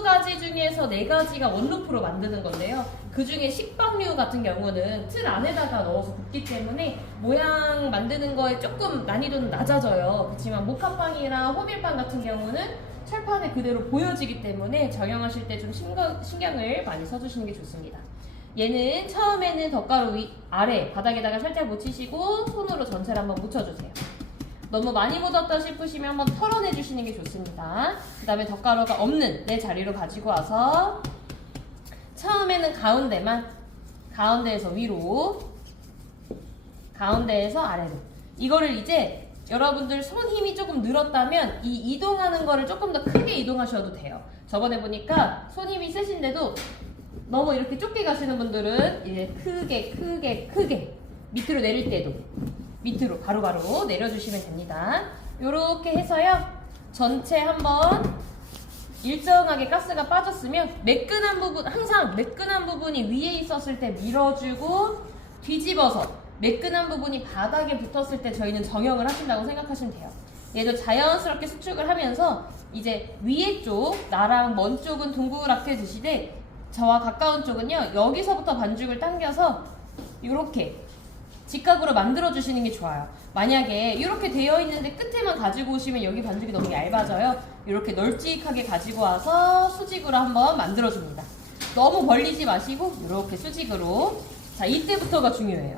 12가지 중에서 4가지가 원루프로 만드는 건데요. 그 중에 식빵류 같은 경우는 틀 안에다가 넣어서 굽기 때문에 모양 만드는 거에 조금 난이도는 낮아져요. 그렇지만 모카빵이랑 호밀빵 같은 경우는 철판에 그대로 보여지기 때문에 정형하실 때 좀 신경을 많이 써주시는 게 좋습니다. 얘는 처음에는 덧가루 아래 바닥에다가 살짝 묻히시고 손으로 전체를 한번 묻혀주세요. 너무 많이 묻었다 싶으시면 한번 털어내 주시는 게 좋습니다. 그 다음에 덧가루가 없는 내 자리로 가지고 와서 처음에는 가운데에서 위로, 가운데에서 아래로. 이거를 이제 여러분들 손 힘이 조금 늘었다면 이 이동하는 거를 조금 더 크게 이동하셔도 돼요. 저번에 보니까 손 힘이 세신데도 너무 이렇게 좁게 가시는 분들은 이제 크게 밑으로 내릴 때도 밑으로 바로바로 내려주시면 됩니다. 요렇게 해서요. 전체 한번 일정하게 가스가 빠졌으면 매끈한 부분, 항상 매끈한 부분이 위에 있었을 때 밀어주고 뒤집어서 매끈한 부분이 바닥에 붙었을 때 저희는 정형을 하신다고 생각하시면 돼요. 얘도 자연스럽게 수축을 하면서 이제 위에 쪽, 나랑 먼 쪽은 동그랗게 드시되 저와 가까운 쪽은요. 여기서부터 반죽을 당겨서 이렇게 직각으로 만들어주시는 게 좋아요. 만약에 이렇게 되어 있는데 끝에만 가지고 오시면 여기 반죽이 너무 얇아져요. 이렇게 널찍하게 가지고 와서 수직으로 한번 만들어줍니다. 너무 벌리지 마시고 이렇게 수직으로. 자, 이때부터가 중요해요.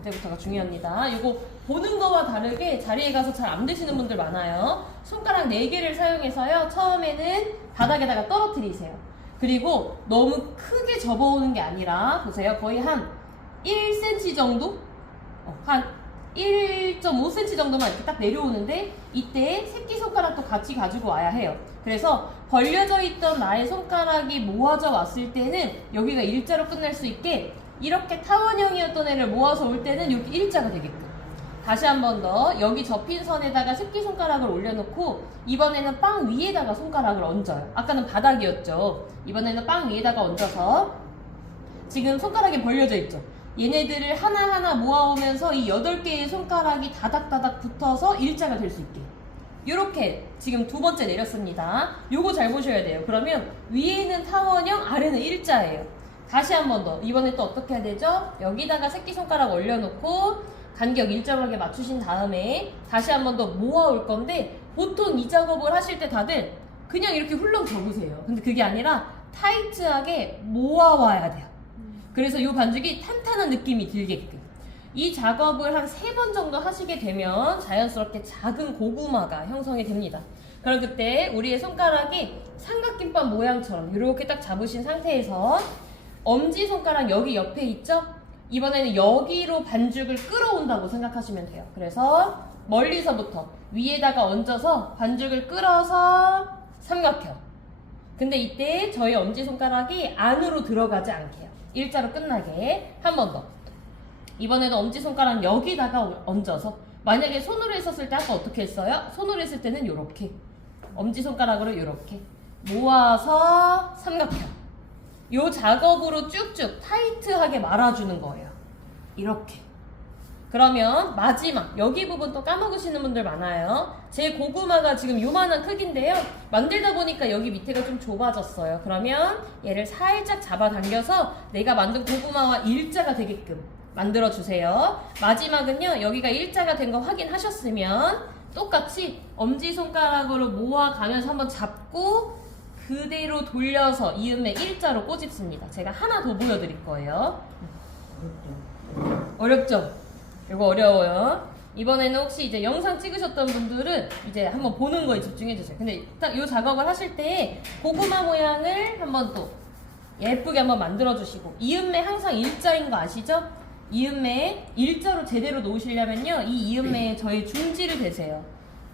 이때부터가 중요합니다. 이거 보는 거와 다르게 자리에 가서 잘 안 되시는 분들 많아요. 손가락 4개를 사용해서요. 처음에는 바닥에다가 떨어뜨리세요. 그리고 너무 크게 접어오는 게 아니라 보세요. 거의 한 1cm 정도? 한 1.5cm 정도만 이렇게 딱 내려오는데 이때 새끼손가락도 같이 가지고 와야 해요. 그래서 벌려져 있던 나의 손가락이 모아져 왔을 때는 여기가 일자로 끝날 수 있게 이렇게 타원형이었던 애를 모아서 올 때는 이렇게 일자가 되게끔. 다시 한 번 더 여기 접힌 선에다가 새끼손가락을 올려놓고 이번에는 빵 위에다가 손가락을 얹어요. 아까는 바닥이었죠. 이번에는 빵 위에다가 얹어서 지금 손가락이 벌려져 있죠. 얘네들을 하나하나 모아오면서 이 8개의 손가락이 다닥다닥 붙어서 일자가 될 수 있게. 이렇게 지금 2번째 내렸습니다. 요거 잘 보셔야 돼요. 그러면 위에는 타원형, 아래는 일자예요. 다시 한 번 더. 이번에 또 어떻게 해야 되죠? 여기다가 새끼손가락 올려놓고 간격 일정하게 맞추신 다음에 다시 한 번 더 모아올 건데 보통 이 작업을 하실 때 다들 그냥 이렇게 훌렁 접으세요. 근데 그게 아니라 타이트하게 모아와야 돼요. 그래서 이 반죽이 탄탄한 느낌이 들게끔. 이 작업을 한 3번 정도 하시게 되면 자연스럽게 작은 고구마가 형성이 됩니다. 그럼 그때 우리의 손가락이 삼각김밥 모양처럼 이렇게 딱 잡으신 상태에서 엄지손가락 여기 옆에 있죠? 이번에는 여기로 반죽을 끌어온다고 생각하시면 돼요. 그래서 멀리서부터 위에다가 얹어서 반죽을 끌어서 삼각형. 근데 이때 저희 엄지손가락이 안으로 들어가지 않게요. 일자로 끝나게. 한 번 더. 이번에도 엄지손가락 여기다가 얹어서 만약에 손으로 했었을 때 아까 어떻게 했어요? 손으로 했을 때는 이렇게 엄지손가락으로 이렇게 모아서 삼각형. 요 작업으로 쭉쭉 타이트하게 말아주는 거예요. 이렇게. 그러면 마지막 여기 부분 또 까먹으시는 분들 많아요. 제 고구마가 지금 요만한 크기인데요. 만들다 보니까 여기 밑에가 좀 좁아졌어요. 그러면 얘를 살짝 잡아당겨서 내가 만든 고구마와 일자가 되게끔 만들어주세요. 마지막은요. 여기가 일자가 된 거 확인하셨으면 똑같이 엄지손가락으로 모아가면서 한번 잡고 그대로 돌려서 이음에 일자로 꼬집습니다. 제가 하나 더 보여드릴 거예요. 어렵죠? 이거 어려워요. 이번에는 혹시 이제 영상 찍으셨던 분들은 이제 한번 보는 거에 집중해주세요. 근데 딱 이 작업을 하실 때 고구마 모양을 한번 또 예쁘게 한번 만들어주시고 이음매 항상 일자인 거 아시죠? 이음매 일자로 제대로 놓으시려면요. 이 이음매에 저희 중지를 대세요.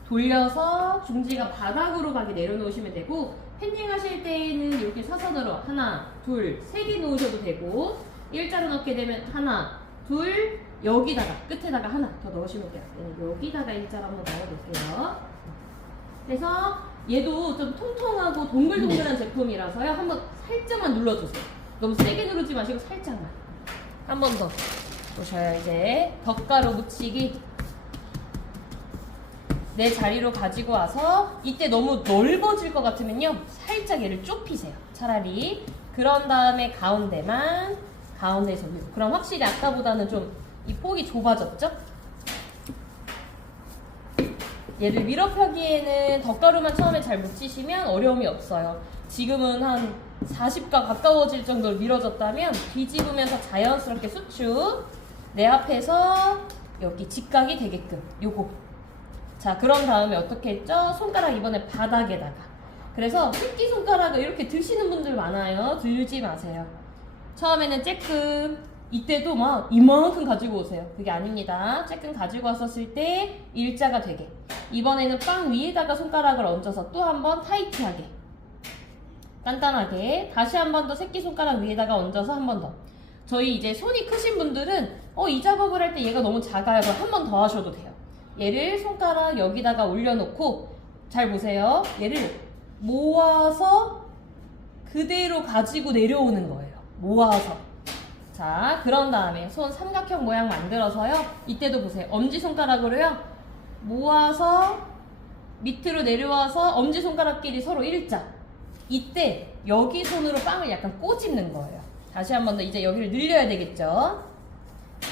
돌려서 중지가 바닥으로 가게 내려놓으시면 되고 펜딩 하실 때는 이렇게 사선으로 하나, 둘, 3개 놓으셔도 되고 일자로 넣게 되면 하나, 둘, 여기다가 끝에다가 하나 더 넣으시면 돼요. 여기다가 일자로 한번 넣어볼게요. 그래서 얘도 좀 통통하고 동글동글한 제품이라서요. 한번 살짝만 눌러주세요. 너무 세게 누르지 마시고 살짝만. 한 번 더 보셔요. 이제 덧가루 묻히기 내 자리로 가지고 와서 이때 너무 넓어질 것 같으면요 살짝 얘를 좁히세요. 차라리. 그런 다음에 가운데에서 위로. 그럼 확실히 아까보다는 좀 이 폭이 좁아졌죠? 얘를 밀어펴기에는 덧가루만 처음에 잘 묻히시면 어려움이 없어요. 지금은 한 40가 가까워질 정도로 밀어졌다면 뒤집으면서 자연스럽게 수축. 내 앞에서 여기 직각이 되게끔 요거. 자, 그런 다음에 어떻게 했죠? 손가락 이번에 바닥에다가. 그래서 새끼손가락을 이렇게 드시는 분들 많아요. 들지 마세요. 처음에는 쬐끔, 이때도 막 이만큼 가지고 오세요. 그게 아닙니다. 쬐끔 가지고 왔었을 때 일자가 되게. 이번에는 빵 위에다가 손가락을 얹어서 또 한 번 타이트하게. 단단하게. 다시 한 번 더 새끼손가락 위에다가 얹어서 한 번 더. 저희 이제 손이 크신 분들은 이 작업을 할 때 얘가 너무 작아요. 그럼 한 번 더 하셔도 돼요. 얘를 손가락 여기다가 올려놓고 잘 보세요. 얘를 모아서 그대로 가지고 내려오는 거예요. 모아서. 자, 그런 다음에 손 삼각형 모양 만들어서요. 이때도 보세요. 엄지손가락으로요. 모아서 밑으로 내려와서 엄지손가락끼리 서로 일자. 이때 여기 손으로 빵을 약간 꼬집는 거예요. 다시 한 번 더. 이제 여기를 늘려야 되겠죠.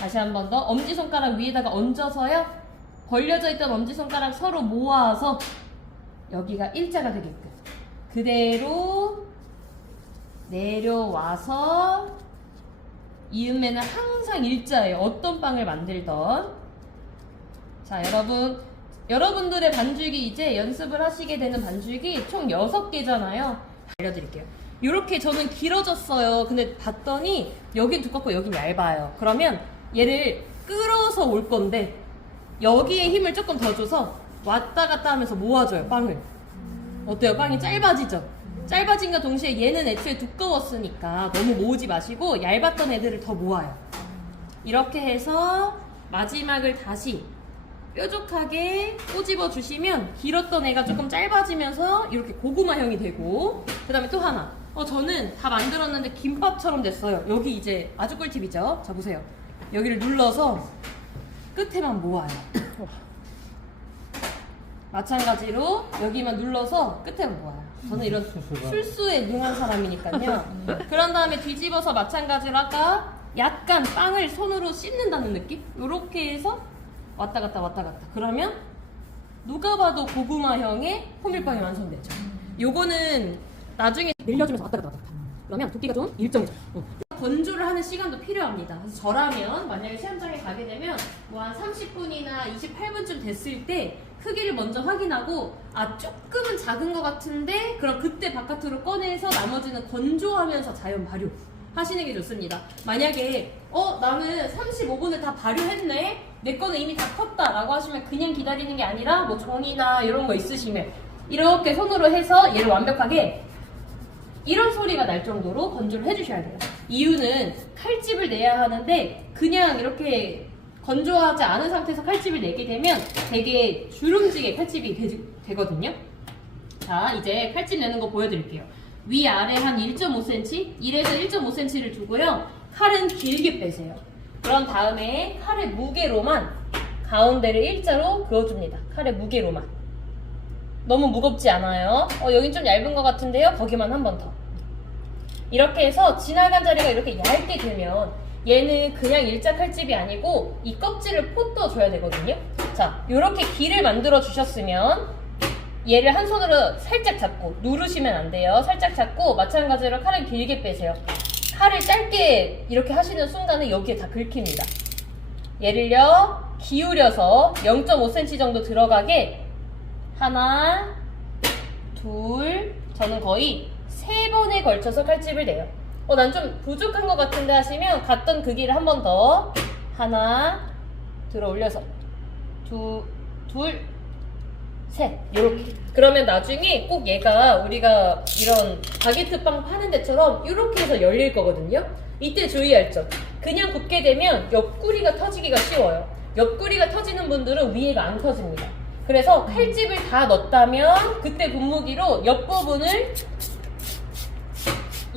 다시 한 번 더. 엄지손가락 위에다가 얹어서요. 벌려져 있던 엄지손가락 서로 모아서 여기가 일자가 되게끔. 그대로 내려와서 이음매는 항상 일자예요. 어떤 빵을 만들던. 자, 여러분들의 반죽이 이제 연습을 하시게 되는 반죽이 총 6개잖아요. 알려드릴게요. 이렇게 저는 길어졌어요. 근데 봤더니 여긴 두껍고 여긴 얇아요. 그러면 얘를 끌어서 올 건데 여기에 힘을 조금 더 줘서 왔다 갔다 하면서 모아줘요, 빵을. 어때요? 빵이 짧아지죠? 짧아진과 동시에 얘는 애초에 두꺼웠으니까 너무 모으지 마시고 얇았던 애들을 더 모아요. 이렇게 해서 마지막을 다시 뾰족하게 꼬집어 주시면 길었던 애가 조금 짧아지면서 이렇게 고구마형이 되고, 그 다음에 또 하나. 저는 다 만들었는데 김밥처럼 됐어요. 여기 이제 아주 꿀팁이죠. 자, 보세요. 여기를 눌러서 끝에만 모아요. 마찬가지로 여기만 눌러서 끝에만 모아요. 저는 이런 술수에 능한 사람이니까요. 그런 다음에 뒤집어서 마찬가지로 아까 약간 빵을 손으로 씹는다는 느낌? 요렇게 해서 왔다 갔다 왔다 갔다. 그러면 누가 봐도 고구마형의 호밀빵이 완성되죠. 요거는 나중에 늘려주면서 왔다 갔다 왔다 갔다. 그러면 두께가 좀 일정해져요. 건조를 하는 시간도 필요합니다. 그래서 저라면 만약에 시험장에 가게 되면 뭐 한 30분이나 28분쯤 됐을 때 크기를 먼저 확인하고 조금은 작은 것 같은데 그럼 그때 바깥으로 꺼내서 나머지는 건조하면서 자연 발효 하시는 게 좋습니다. 만약에 나는 35분을 다 발효했네, 내 거는 이미 다 컸다 라고 하시면 그냥 기다리는 게 아니라 뭐 종이나 이런 거 있으시면 이렇게 손으로 해서 얘를 완벽하게 이런 소리가 날 정도로 건조를 해주셔야 돼요. 이유는 칼집을 내야 하는데 그냥 이렇게 건조하지 않은 상태에서 칼집을 내게 되면 되게 주름지게 칼집이 되거든요. 자, 이제 칼집 내는 거 보여드릴게요. 위아래 한 1.5cm, 1에서 1.5cm를 두고요. 칼은 길게 빼세요. 그런 다음에 칼의 무게로만 가운데를 일자로 그어줍니다. 칼의 무게로만. 너무 무겁지 않아요. 여긴 좀 얇은 것 같은데요. 거기만 한 번 더. 이렇게 해서 지나간 자리가 이렇게 얇게 되면 얘는 그냥 일자 칼집이 아니고 이 껍질을 포떠 줘야 되거든요. 자, 이렇게 길을 만들어 주셨으면 얘를 한 손으로 살짝 잡고 누르시면 안 돼요. 살짝 잡고 마찬가지로 칼을 길게 빼세요. 칼을 짧게 이렇게 하시는 순간에 여기에 다 긁힙니다. 얘를요 기울여서 0.5cm 정도 들어가게 하나, 둘, 저는 거의 3번에 걸쳐서 칼집을 내요. 난 좀 부족한 것 같은데 하시면 갔던 그 길을 한 번 더 하나 들어 올려서 둘, 셋 요렇게. 그러면 나중에 꼭 얘가 우리가 이런 바게트빵 파는 데처럼 이렇게 해서 열릴 거거든요. 이때 주의할 점, 그냥 굽게 되면 옆구리가 터지기가 쉬워요. 옆구리가 터지는 분들은 위에가 안 터집니다. 그래서 칼집을 다 넣었다면 그때 분무기로 옆부분을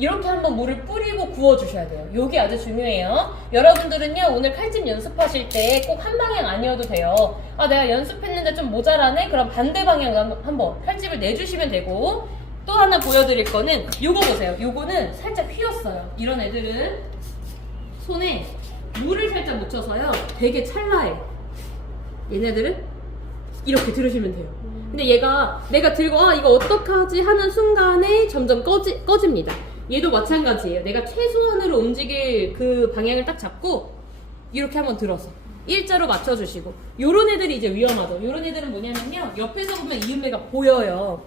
이렇게 한번 물을 뿌리고 구워주셔야 돼요. 요게 아주 중요해요. 여러분들은요 오늘 칼집 연습하실 때 꼭 한 방향 아니어도 돼요. 아 내가 연습했는데 좀 모자라네? 그럼 반대 방향으로 한번 칼집을 내주시면 되고, 또 하나 보여드릴 거는 요거 보세요. 요거는 살짝 휘었어요. 이런 애들은 손에 물을 살짝 묻혀서요 되게 찰나해요. 얘네들은 이렇게 들으시면 돼요. 근데 얘가 내가 들고 이거 어떡하지 하는 순간에 점점 꺼집니다. 얘도 마찬가지예요. 내가 최소한으로 움직일 그 방향을 딱 잡고 이렇게 한번 들어서 일자로 맞춰주시고, 요런 애들이 이제 위험하죠. 요런 애들은 뭐냐면요 옆에서 보면 이음매가 보여요.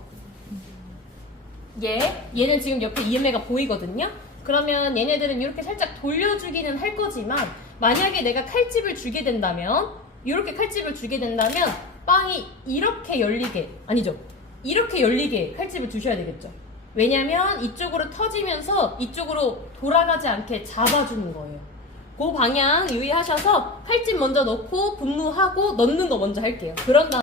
얘는 지금 옆에 이음매가 보이거든요. 그러면 얘네들은 이렇게 살짝 돌려주기는 할 거지만, 만약에 내가 칼집을 주게 된다면, 이렇게 칼집을 주게 된다면 빵이 이렇게 열리게, 아니죠, 이렇게 열리게 칼집을 주셔야 되겠죠. 왜냐면 이쪽으로 터지면서 이쪽으로 돌아가지 않게 잡아주는 거예요. 그 방향 유의하셔서 칼집 먼저 넣고 분무하고 넣는 거 먼저 할게요. 그런 다음